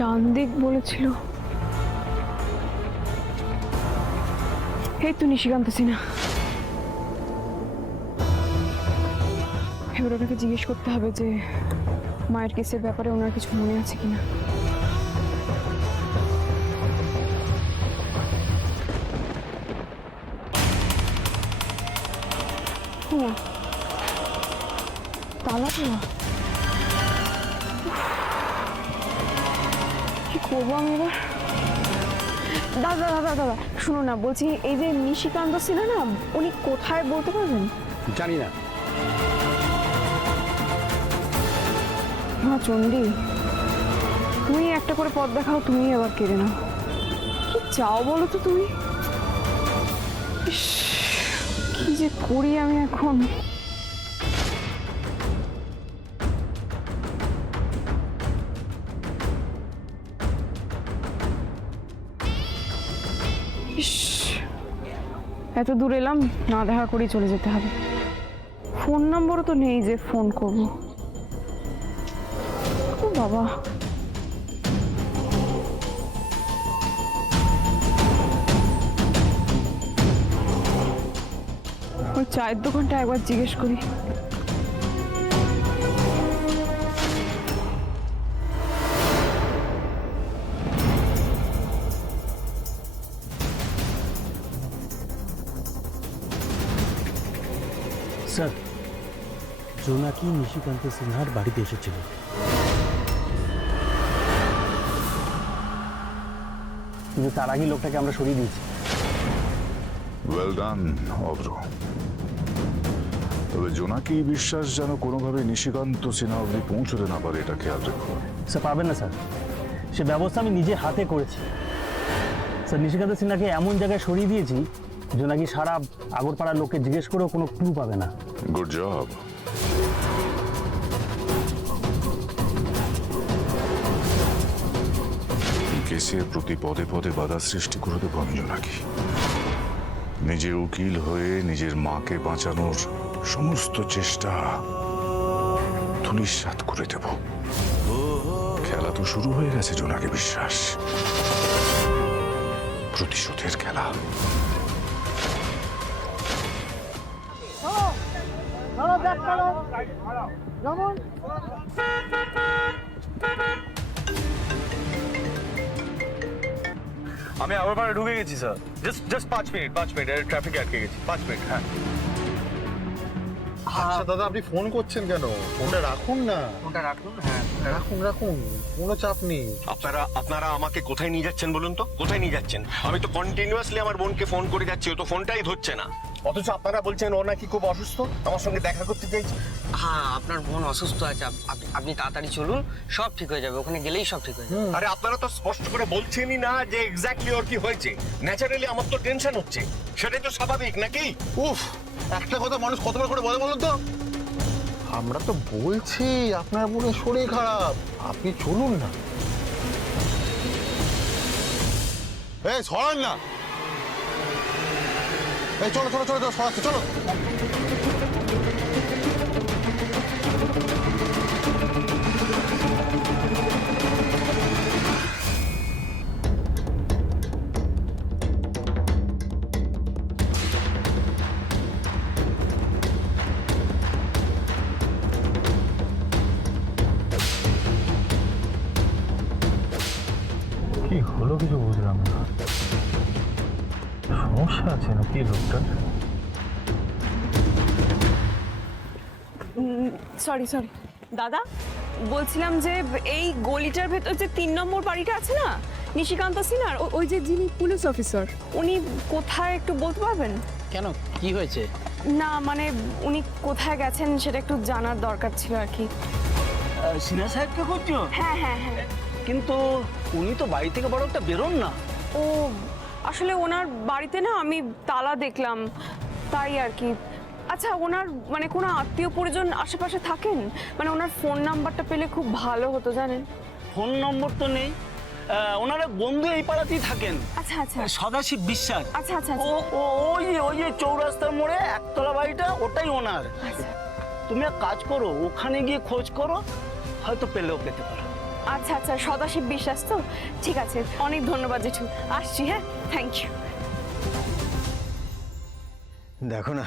ডান দিক বলেছিল। এই তো নিশিকান্ত সিনহা। এবার ওনাকে জিজ্ঞেস করতে হবে যে মায়ের কেসের ব্যাপারে ওনার কিছু মনে আছে কিনা। তালা দেওয়া। কি করবো আমি এবার? দাদা দাদা দাদা শুনো না, বলছি এই যে নিশিকান্ত সিনহা না, উনি কোথায় বলতে পারবেন? জানি না। মা চণ্ডী, তুমি একটা করে পথ দেখাও, তুমি এবার কেড়ে নাও। কি চাও বলো তো তুমি? ইস, কি যে করি আমি এখন। ইস, এত দূর এলাম, না দেখা করেই চলে যেতে হবে। ফোন নম্বরও তো নেই যে ফোন করব। ও বাবা, ওই চায়ের দোকানটা একবার জিজ্ঞেস করি। স্যার, জোনাকি নিশিকান্ত সিনহার বাড়িতে এসেছিল। কিন্তু তার আগে লোকটাকে আমরা সরিয়ে দিয়েছি। ওয়েল ডান অব্র। তবে জোনাকি বিশ্বাস যেন কোনোভাবে নিশিকান্ত সিনহা অবধি পৌঁছতে না পারে, এটা খেয়াল রেখো। স্যার পারবেন না স্যার, সে ব্যবস্থা আমি নিজে হাতে করেছি। স্যার নিশিকান্ত সিনহাকে এমন জায়গায় সরিয়ে দিয়েছি জোনাকি সারা আগরপাড়ার লোককে জিজ্ঞেস করেও কোনো ক্লু পাবে না। Good job. কেসের প্রতি পদে পদে বাধা সৃষ্টি করে দেবো আমি জোনাকি। নিজে উকিল হয়ে নিজের মাকে বাঁচানোর সমস্ত চেষ্টা ধূলিসাৎ করে দেব। খেলা তো শুরু হয়ে গেছে জোনাকি বিশ্বাস, প্রতিশোধের খেলা। আমি আগরপাড়া ঢুকে গেছি স্যার। জাস্ট 5 মিনিট ট্রাফিকে আটকে গেছি। 5 মিনিট। হ্যাঁ আচ্ছা দাদা, আপনি ফোন করছেন কেন? ফোনটা রাখুন না। ফোনটা রাখুন। হ্যাঁ রাখুন, কোনো চাপ নেই। আপনারা আমাকে কোথায় নিয়ে যাচ্ছেন বলুন তো? কোথায় নিয়ে যাচ্ছেন? আমি তো কন্টিনিউয়াসলি আমার বোনকে ফোন করে যাচ্ছি, ও তো ফোনটাই ধরছে না। অথচ আপনারা বলছেন ও নাকি খুব অসুস্থ, আমার সঙ্গে দেখা করতে চাইছে। হ্যাঁ, আপনার বোন অসুস্থ আছে, আপনি তাড়াতাড়ি চলুন, সব ঠিক হয়ে যাবে, ওখানে গেলেই সব ঠিক হয়ে যাবে। আরে আপনারা তো স্পষ্ট করে বলছেনই না যে এক্স্যাক্টলি ওর কি হয়েছে। ন্যাচারালি আমার তো টেনশন হচ্ছে, সেটাই তো স্বাভাবিক নাকি? উফ, একটা কথা মানুষ কতবার করে বলে বলুন তো? আমরা তো বলছি আপনার বোনের শরীর খারাপ, আপনি চলুন না। এই সরান না, এই চলো চলো চলো সরাচ্ছি, চলো। কি হলো কিছু বুঝলাম না। সমস্যা আছে নাকি লোকটার? সরি দাদা, বলছিলাম যে এই গলিটার ভেতর যে 3 নম্বর বাড়িটা আছে না নিশিকান্ত সিনহার, ওই যে যিনি পুলিশ অফিসার, উনি কোথায় একটু বলতে পারবেন? কেন, কি হয়েছে? না মানে উনি কোথায় গেছেন সেটা একটু জানার দরকার ছিল আর কি। সিনহা সাহেবকে করছো? হ্যাঁ হ্যাঁ হ্যাঁ। কিন্তু উনি তো বাড়ি থেকে বড় একটা বেরোন না। ও আসলে ওনার বাড়িতে না আমি তালা দেখলাম, তাই আর কি। আচ্ছা, ওনার মানে কোনো আত্মীয় পরিজন আশেপাশে থাকেন? মানে ওনার ফোন নাম্বারটা পেলে খুব ভালো হতো জানেন। ফোন নম্বর তো নেই। ওনার এক বন্ধু এই পাড়াতেই থাকেন, আচ্ছা আচ্ছা সদাশিব বিশ্বাস। আচ্ছা আচ্ছা ও ও ওই যে চৌরাস্তার মোড়ে একতলা বাড়িটা, ওটাই ওনার। আচ্ছা। তুমি এক কাজ করো, ওখানে গিয়ে খোঁজ করো, হয়তো পেলেও পেতে পারো। আচ্ছা আচ্ছা, সদাশিব বিশ্বাস তো, ঠিক আছে, অনেক ধন্যবাদ জেঠু, আসছি, হ্যাঁ, থ্যাংক ইউ। দেখো না,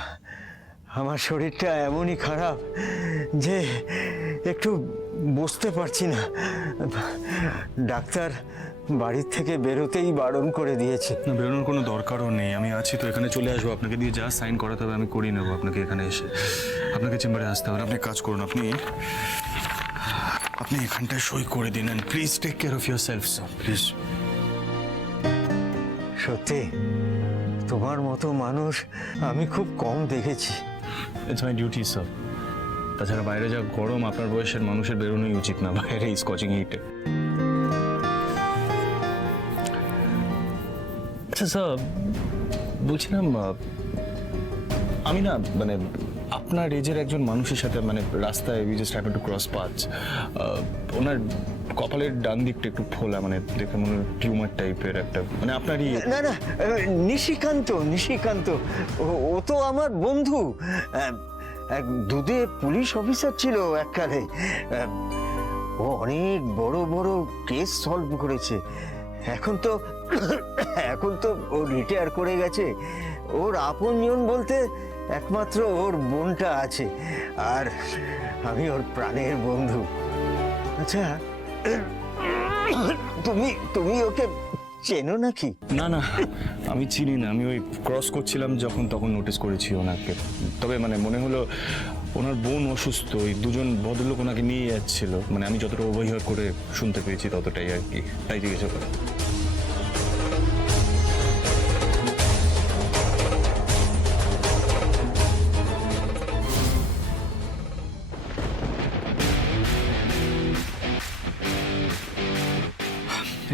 আমার শরীরটা এমনই খারাপ যে একটু বসতে পারছি না। ডাক্তার বাড়ির থেকে বেরোতেই বারণ করে দিয়েছে। না, বেরোনোর কোনো দরকারও নেই, আমি আছি তো, এখানে চলে আসবো। আপনাকে দিয়ে যা সাইন করাতে হবে আমি করিয়ে নেবো। আপনাকে এখানে এসে আপনাকে চেম্বারে আসতে হবে। আপনি কাজ করুন, আপনি এখানটায় সই করে দিন। And please take care of yourself sir, please. সত্যি তোমার মতো মানুষ আমি খুব কম দেখেছি। It's my duty sir. তাছাড়া বাইরে যা গরম, আপনার বয়সের মানুষের বেরোনোই উচিত না বাইরে স্কচিং হিটে। আচ্ছা স্যার, বলছিলাম আমি না মানে আপনার এজের একজন মানুষের সাথে মানে রাস্তায় we just happen to cross paths. ওনার কপালের ডান দিকটা একটু ফোলা, মানে দেখে মনে হয় টিউমার টাইপের একটা, মানে আপনারই। না না, নিশিকান্ত ও তো আমার বন্ধু। এক দুধে পুলিশ অফিসার ছিল এককালে। ও অনেক বড় বড় কেস সলভ করেছে। এখন তো ও রিটায়ার করে গেছে। ওর আপনজন বলতে একমাত্র ওর বোনটা আছে, আর আমি ওর প্রাণের বন্ধু। আচ্ছা, তুমি ওকে চেনো নাকি? না না, আমি চিনি না। আমি ওই ক্রস করছিলাম যখন, তখন নোটিস করেছি ওনাকে। তবে মানে মনে হলো ওনার বোন অসুস্থ, ওই দুজন ভদ্রলোক ওনাকে নিয়ে যাচ্ছিল। মানে আমি যতটা অবহিত করে শুনতে পেয়েছি ততটাই আর কি, তাই জিজ্ঞেস করা।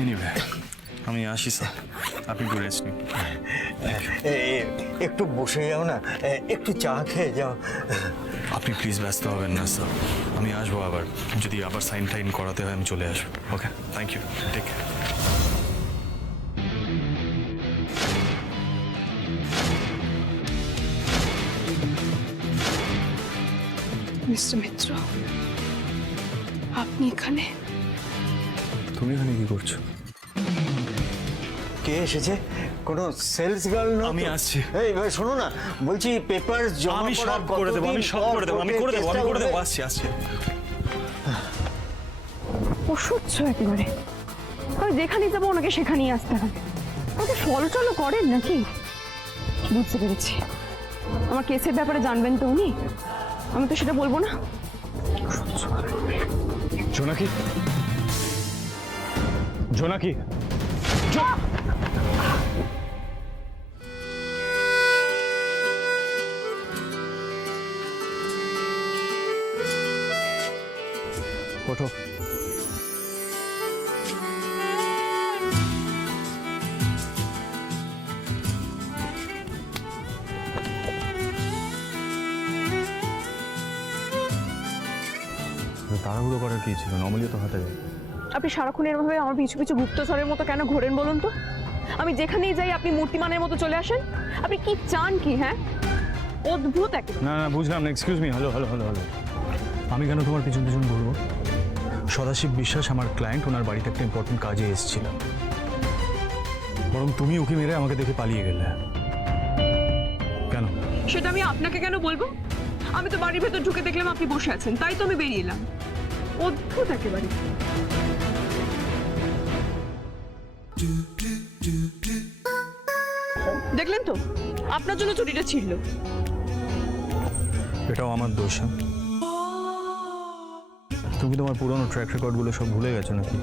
এনিওয়ে, আমি আসি স্যার, আপনি একটু রেস্ট নিন। একটু বসে যাও না, একটু চা খেয়ে যাও। আপনি প্লিজ ব্যস্ত হবেন না স্যার, আমি আসবো আবার। যদি আবার সাইন টাইন করাতে হয় আমি চলে আসবো। Okay, thank you, take care. Mister Mitra, আপনি এখানে? তুমি এখানে কি করছো? কে এসেছে? কোনো সেলস গার্ল? আমি আসছি। এই ভাই শোনো না, বলছি পেপার জমা আমি সব করে দেবো, আমি সব করে দেবো, আমি করে দেবো, আসছি। অসহ্য একেবারে। আমি যেখানেই যাবো ওনাকে সেখানেই আসতে হবে। আমাকে ফলো টলো করেন নাকি? বুঝতে পেরেছি, আমার কেসের ব্যাপারে জানবেন তো উনি, আমি তো সেটা বলবো না। জোনাকি, ওঠো। তাড়াহুড়ো করার কি ছিল? নর্মালি তো হাতে যায়। আপনি সারাক্ষণ এরভাবে আমার পিছু পিছু গুপ্তচরের মতো কেন ঘোরেন বলুন তো? আমি যেখানেই যাই আপনি মূর্তিমানের মতো চলে আসেন। আপনি কি চান কি? হ্যাঁ, অদ্ভুত এক। না না, বুঝলাম না। Excuse me, hello. আমি কেন তোমার পিছন পিছন ঘুরবো? সদাশিব বিশ্বাস আমার ক্লায়েন্ট, ওনার বাড়িতে একটা ইম্পর্টেন্ট কাজে এসেছিল। বরং তুমি উকি মেরে আমাকে দেখে পালিয়ে গেলে কেন? সেটা আমি আপনাকে কেন বলবো? আমি তো বাড়ির ভেতর ঢুকে দেখলাম আপনি বসে আছেন, তাই তো আমি বেরিয়ে এলাম। অদ্ভুত একেবারে। দেখলেন তো, আপনার জন্য চুরিটা ছিল। এটাও আমার দোষ। তুমি তোমার পুরনো ট্র্যাক রেকর্ডগুলো সব ভুলে গেছো নাকি?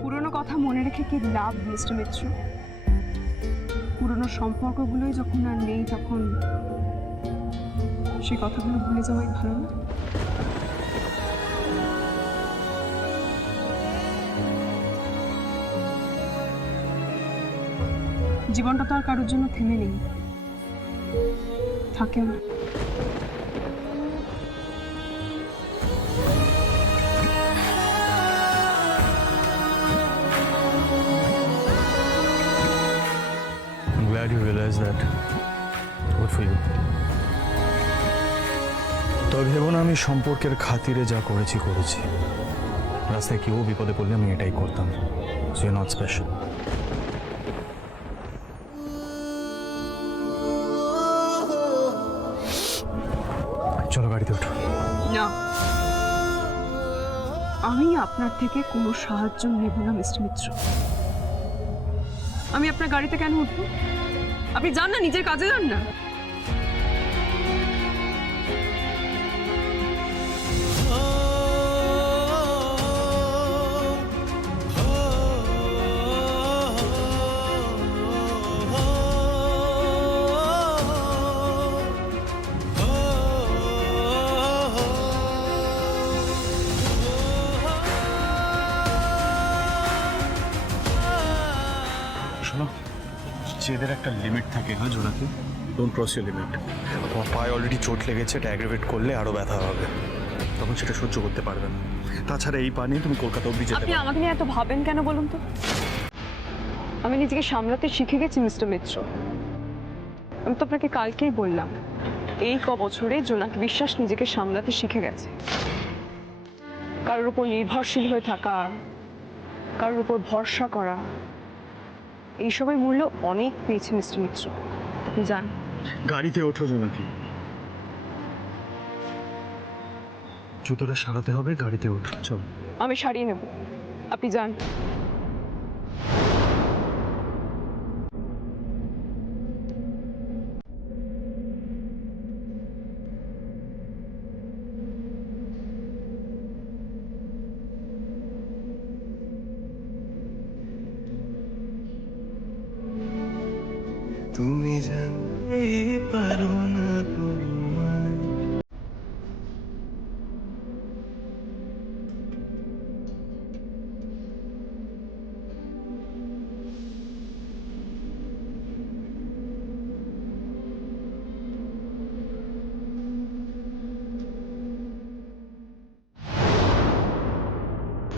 পুরনো কথা মনে রেখে কি লাভ মিস্টার মিত্র? পুরনো সম্পর্কগুলোই যখন আর নেই, তখন সেই কথাগুলো ভুলে যাওয়াই ভালো না? জীবনটা তো আর কারোর জন্য থেমে নেই, থাকেও না। glad you realized that. Good for you. তবে ভেবো না আমি সম্পর্কের খাতিরে যা করেছি রাস্তায় কেউ বিপদে পড়লে আমি এটাই করতাম। So you not special. চলো গাড়িতে ওঠো। না, আমি আপনার থেকে কোনো সাহায্য নেব না মিস্টার মিত্র। আমি আপনার গাড়িতে কেন উঠবো? আপনি যান না, নিজের কাজে যান না। শোনো, জেদের একটা লিমিট থাকে, হ্যাঁ জোনাকি? Don't cross your limit. তোমার পায়ে অলরেডি চোট লেগেছে, এটা অ্যাগ্রেভেট করলে আরও ব্যথা হবে, তখন সেটা সহ্য করতে পারবে না। তাছাড়া এই পা নিয়ে তুমি কলকাতা অব্দি যেতে আপনি পারবে। আমাকে নিয়ে এত ভাবেন কেন বলুন তো? আমি নিজেকে সামলাতে শিখে গেছি মিস্টার মিত্র। আমি তো আপনাকে কালকেই বললাম, এই বছরে জোনাকি বিশ্বাস নিজেকে সামলাতে শিখে গেছে। কারোর উপর নির্ভরশীল হয়ে থাকা, কারোর উপর ভরসা করা, এইসবের মূল্য অনেক পেয়েছে মিস্টার মিত্র। আপনি যান। গাড়িতে ওঠো জোনাকি। জুতোটা সারাতে হবে, গাড়িতে ওঠো। চল। আমি সারিয়ে নেব, আপনি যান। তুমি জানতে পারো না তোমায়।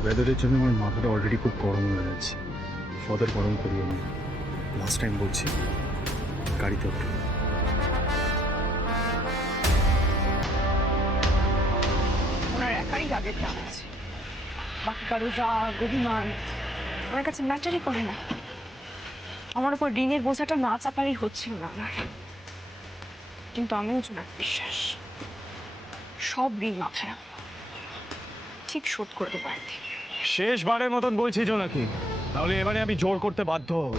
ওয়েদারের জন্য আমার মাথাটা অলরেডি খুব গরম হয়ে গেছে। ফদের গরম করিও না। লাস্ট টাইম বলছি, গাড়িতে ওঠো। ওনার একাই রাগের টান আছে, বাকি কারো রাগ অভিমান আমার কাছে ম্যাটারই করে না। আমার উপর ঋণের বোঝাটা না চাপারই হচ্ছিল না আমার। কিন্তু আমিও জোনাকি বিশ্বাস, সব ঋণ মাথায় ঠিক শোধ করে দেবো একদিন। শেষবারের মতন বলছি জোনাকি, তাহলে এবারে আমি জোর করতে বাধ্য হব।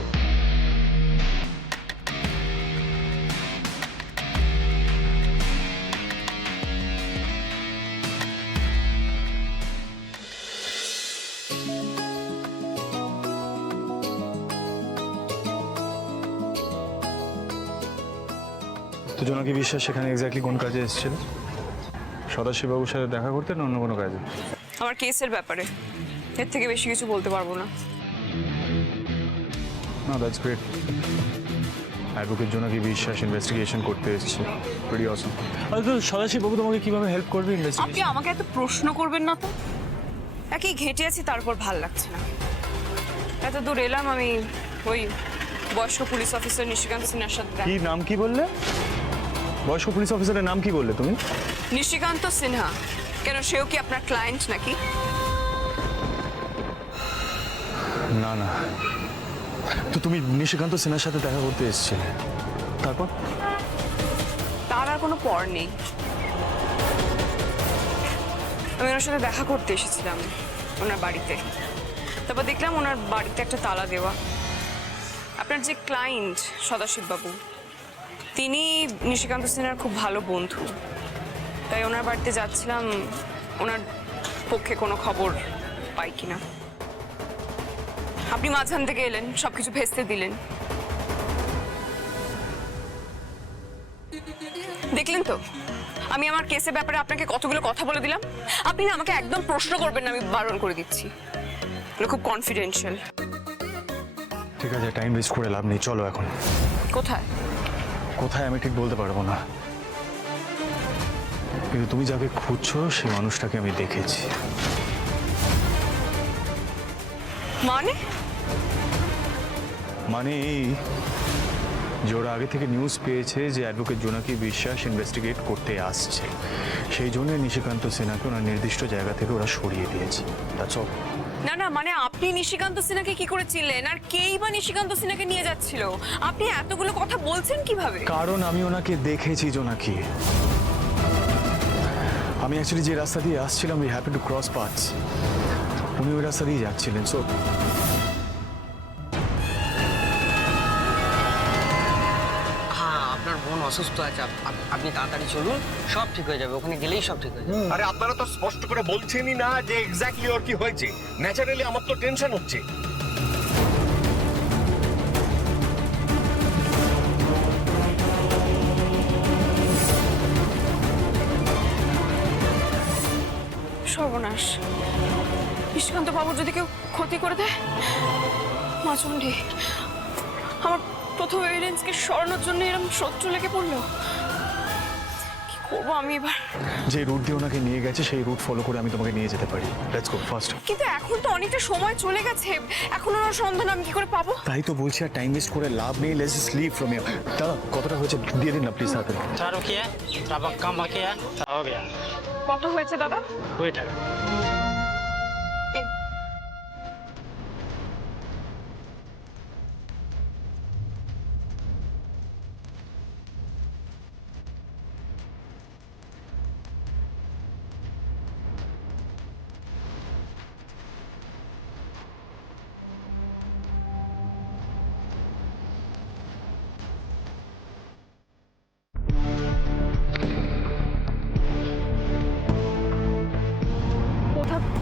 তো জোনাকি বিশ্বাস সেখানে এক্স্যাক্টলি কোন কাজে এসেছিল? সদাশিববাবুর সাথে দেখা করতে না অন্য কোনো কাজে? আমার কেসের ব্যাপারে, এর থেকে বেশি কিছু বলতে পারবো না। না, দ্যাটস গ্রেট। অ্যাডভোকেট জোনাকি বিশ্বাস ইনভেস্টিগেশন করতে এসেছে, ভেরি অসম। আচ্ছা, তো সদাশিববাবু তোমাকে কিভাবে হেল্প করবে আপনি ইনভেস্টিগেশন? আমাকে এত প্রশ্ন করবেন না তো। একই ঘেঁটে আছি, তারপর ভাল লাগছে না। এত দূর এলাম আমি ওই বয়স্ক পুলিশ অফিসার নিশিকান্ত সিনহার সাথে কি নাম কি বললে? বয়স্ক পুলিশ অফিসারের নাম কি বললে তুমি? নিশিকান্ত সিনহা। কেন, সেও কি আপনার ক্লায়েন্ট নাকি? না না, তো তুমি নিশিকান্ত সিনহার সাথে দেখা করতে এসেছিলে, তারপর? তার আর কোনো পর নেই। আমি ওনার সাথে দেখা করতে এসেছিলাম ওনার বাড়িতে। তারপর দেখলাম ওনার বাড়িতে একটা তালা দেওয়া। আপনার যে ক্লায়েন্ট সদাশিববাবু, তিনি নিশিকান্ত সিনহার খুব ভালো বন্ধু। তাই ওনার বাড়িতে যাচ্ছিলাম, ওনার পক্ষে কোনো খবর পাই কিনা। আপনি মাঝখান থেকে এলেন, সবকিছু ভেস্তে দিলেন। দেখলেন তো, আমি আমার কেসের ব্যাপারে আপনাকে কতগুলো কথা বলে দিলাম। আপনি না আমাকে একদম প্রশ্ন করবেন না, আমি বারণ করে দিচ্ছি। এগুলো খুব কনফিডেন্সিয়াল। ঠিক আছে, টাইম ওয়েস্ট করে লাভ নেই, চলো এখন। কোথায়? কোথায় আমি ঠিক বলতে পারবো না, কিন্তু তুমি যাকে খুঁজছো সেই মানুষটাকে আমি দেখেছি। মানে? মানে এই যে ওরা আগে থেকে নিউজ পেয়েছে যে অ্যাডভোকেট জোনাকি বিশ্বাস ইনভেস্টিগেট করতে আসছে, সেই জন্য নিশিকান্ত সিনহাকে ওনার নির্দিষ্ট জায়গা থেকে ওরা সরিয়ে দিয়েছে। That's all. না না, মানে আপনি নিশিকান্ত সিনহাকে কি করে চিনলেন, আর কেই বা নিশিকান্ত সিনহাকে নিয়ে যাচ্ছিল? আপনি এতগুলো কথা বলছেন কিভাবে? কারণ আমি ওনাকে দেখেছি জোনাকি। আমি অ্যাকচুয়ালি যে রাস্তা দিয়ে আসছিলাম, we happen to cross paths, উনি ওই রাস্তা দিয়ে যাচ্ছিলেন। সো হ্যাঁ, আপনার বোন অসুস্থ আছে, আপনি তাড়াতাড়ি চলুন, সব ঠিক হয়ে যাবে, ওখানে গেলেই সব ঠিক হয়ে যাবে। আরে আপনারা তো স্পষ্ট করে বলছেনই না যে এক্স্যাক্টলি ওর কি হয়েছে। ন্যাচারালি আমার তো টেনশন হচ্ছে। সর্বনাশ, নিশিকান্ত বাবুর যদি কেউ ক্ষতি করে দেয়। মা চণ্ডী, আমার প্রথম এভিডেন্সকে সরানোর জন্য এরকম শত্রু লেগে পড়লো। কি করবো আমি এবার? যে রুট দিয়ে ওনাকে নিয়ে গেছে সেই রুট ফলো করে আমি তোমাকে নিয়ে যেতে পারি। Let's go first. কিন্তু এখন তো অনেকটা সময় চলে গেছে, এখন ওর সন্ধান আমি কি করে পাবো? তাই তো বলছি, আর টাইম ওয়েস্ট করে লাভ নেই। Let's just leave from here. দাদা কতটা হয়েছে দিয়ে দিন না প্লিজ তাড়াতাড়ি। চারো কি তারপর কাম বাকি হো গয়া। কত হয়েছে দাদা? ওয়েট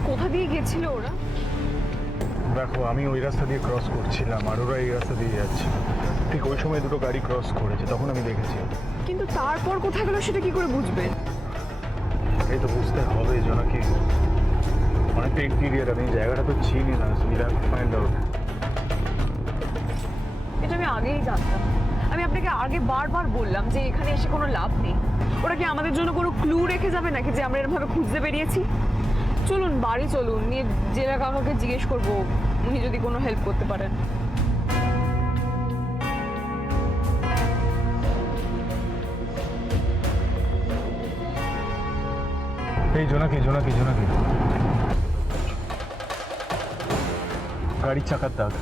কোথা দিয়ে গেছিল ওরা? দেখো, আমি ওই রাস্তা দিয়ে ক্রস করছিলাম আর ওরা এই রাস্তা দিয়ে যাচ্ছে। ঠিক ওই সময় দুটো গাড়ি ক্রস করেছে, তখন আমি দেখেছি। কিন্তু তারপর কোথায় গেল সেটা কি করে বুঝবে? এই তো বুঝতে হবে জোনাকি, অনেকটা ইন্টিরিয়ার, আমি জায়গাটা তো চিনি না। Find out. এটা আমি আগেই জানতাম। আমি আপনাকে আগে বারবার বললাম যে এখানে এসে কোনো লাভ নেই। ওরা কি আমাদের জন্য কোনো ক্লু রেখে যাবে নাকি যে আমরা এরকম ভাবে খুঁজতে বেরিয়েছি? চলুন বাড়ি চলুন, নিয়ে জেলা কাকাকে জিজ্ঞেস করবো উনি যদি কোনো হেল্প করতে পারেন। এই জোনাকি জোনাকি জোনাকি, গাড়ির চাকার দাগ।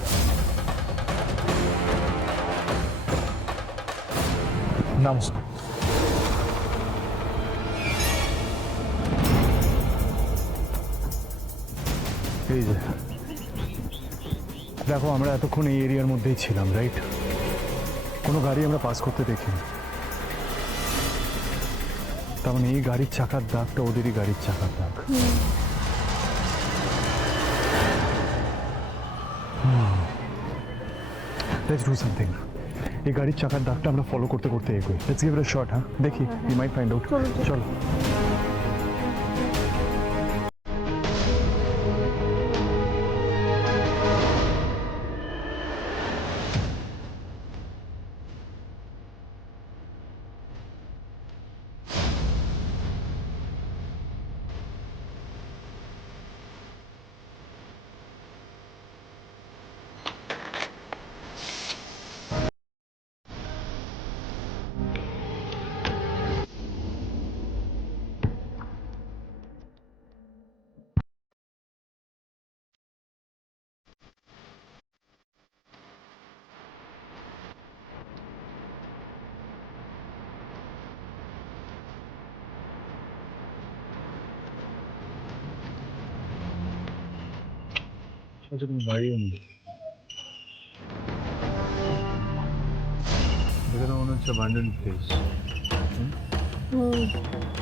নাম এই যে দেখো, আমরা এতক্ষণ এই এরিয়ার মধ্যেই ছিলাম, রাইট? কোনো গাড়ি আমরা পাস করতে দেখিনি। তার মানে এই গাড়ির চাকার দাগটা ওদেরই গাড়ির চাকার দাগ। Let's do something. এই গাড়ির চাকার দাগটা আমরা ফলো করতে করতে এগোই। Let's give it a shot, হ্যাঁ? দেখি, we might find out. চলো। কোনো গাড়িও নেই, এখানে মনে হচ্ছে অ্যাবান্ডন প্লেস।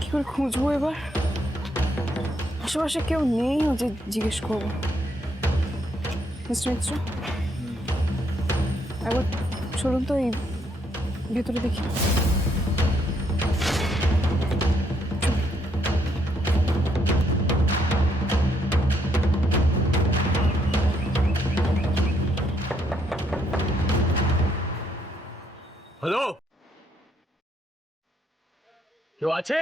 কি করে খুঁজবো এবার? আশেপাশে কেউ নেই যে জিজ্ঞেস করবো। মিস্টার মিত্র, একবার চলুন তো এই ভেতরে দেখি। হ্যালো, কেউ আছে?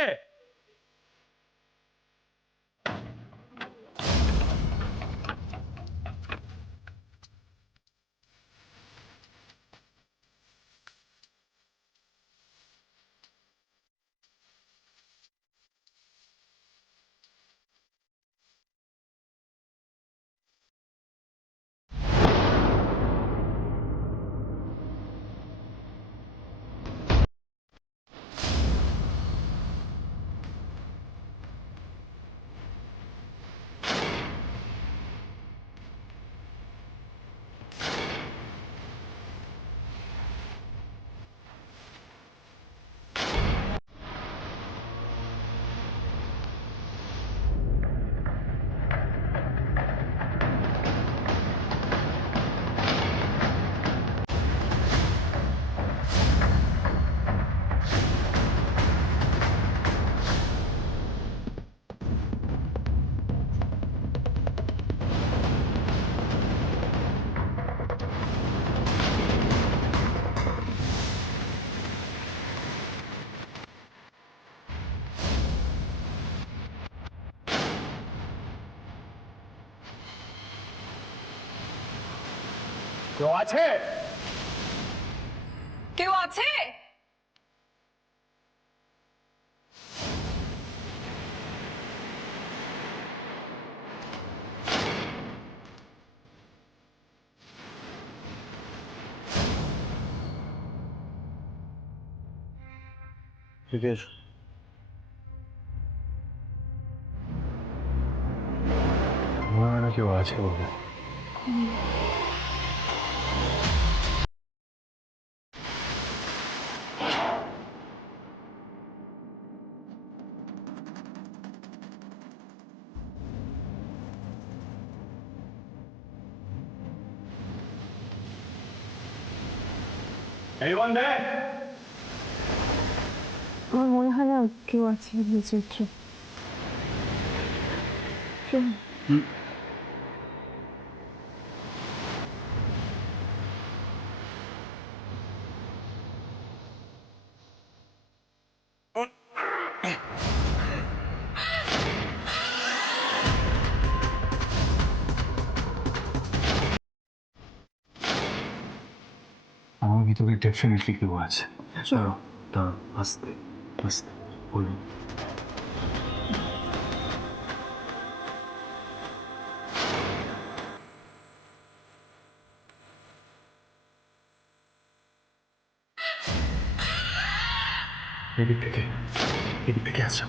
কেউ আছে? কেউ আছে বলে আমার মনে হয় না কেউ আছে চৈত্র। আমার ভিতরে ডেফিনেটলি কেউ আছে। দাঁড়াও আস্তে আস্তে বলুন। এদিক থেকে আসছে।